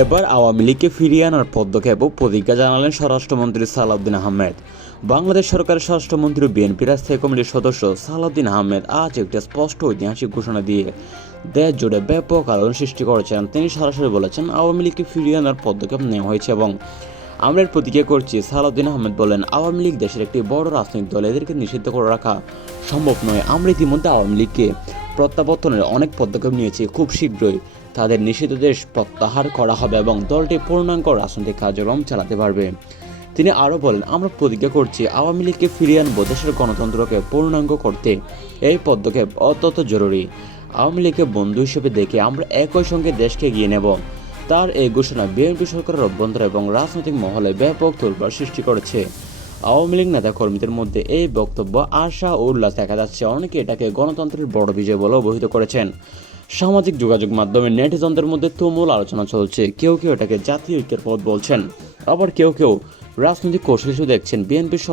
এবার আওয়ামী লীগকে ফিরিয়ে আনার পদক্ষেপ ও প্রতিজ্ঞা জানালেন স্বরাষ্ট্রমন্ত্রী সালাউদ্দিন আহমেদ। বাংলাদেশ সরকারের স্বরাষ্ট্রমন্ত্রী বিএনপির স্থায়ী কমিটির সদস্য সালাউদ্দিন আহমেদ আজ একটি স্পষ্ট ঐতিহাসিক ঘোষণা দিয়ে দেশ জুড়ে ব্যাপক আলোড়ন সৃষ্টি করেছেন। তিনি সরাসরি বলেছেন, আওয়ামী লীগকে ফিরিয়ে আনার পদক্ষেপ নেওয়া হয়েছে এবং আমরা এর প্রতিজ্ঞা করছি। সালাউদ্দিন আহমেদ বলেন, আওয়ামী লীগ দেশের একটি বড় রাজনৈতিক দল, এদেরকে নিষিদ্ধ করে রাখা সম্ভব নয়। আমরা ইতিমধ্যে আওয়ামী লীগকে প্রত্যাবর্তনের অনেক পদক্ষেপ নিয়েছি। খুব শীঘ্রই তাদের নিষিদ্ধ দেশ প্রত্যাহার করা হবে এবং দলটি পূর্ণাঙ্গ রাজনৈতিক কার্যক্রম চালাতে পারবে। তিনি আরও বলেন, আমরা প্রতিজ্ঞা করছি আওয়ামী লীগকে ফিরিয়ে আনবো। দেশের গণতন্ত্রকে পূর্ণাঙ্গ করতে এই পদক্ষেপ অত্যন্ত জরুরি। আওয়ামী লীগকে বন্ধু হিসেবে দেখে আমরা একই সঙ্গে দেশকে এগিয়ে নেব। তার এই ঘোষণা বিএনপি সরকারের অভ্যন্তর এবং রাজনৈতিক মহলে ব্যাপক তোলপাড় সৃষ্টি করেছে। আওয়ামী লীগ নেতাকর্মীদের মধ্যে এই বক্তব্য আশা ও উল্লাস দেখা যাচ্ছে। অনেকে এটাকে গণতন্ত্রের বড় বিজয় বলে অভিহিত করেছেন। সামাজিক যোগাযোগ মাধ্যমে নেটিজনদের মধ্যে তুমুল আলোচনা চলছে। কেউ এটাকে জাতীয় ঐক্যের পথ বলছেন, আবার কেউ রাজনৈতিক কৌশল হিসেবে দেখছেন। বিএনপির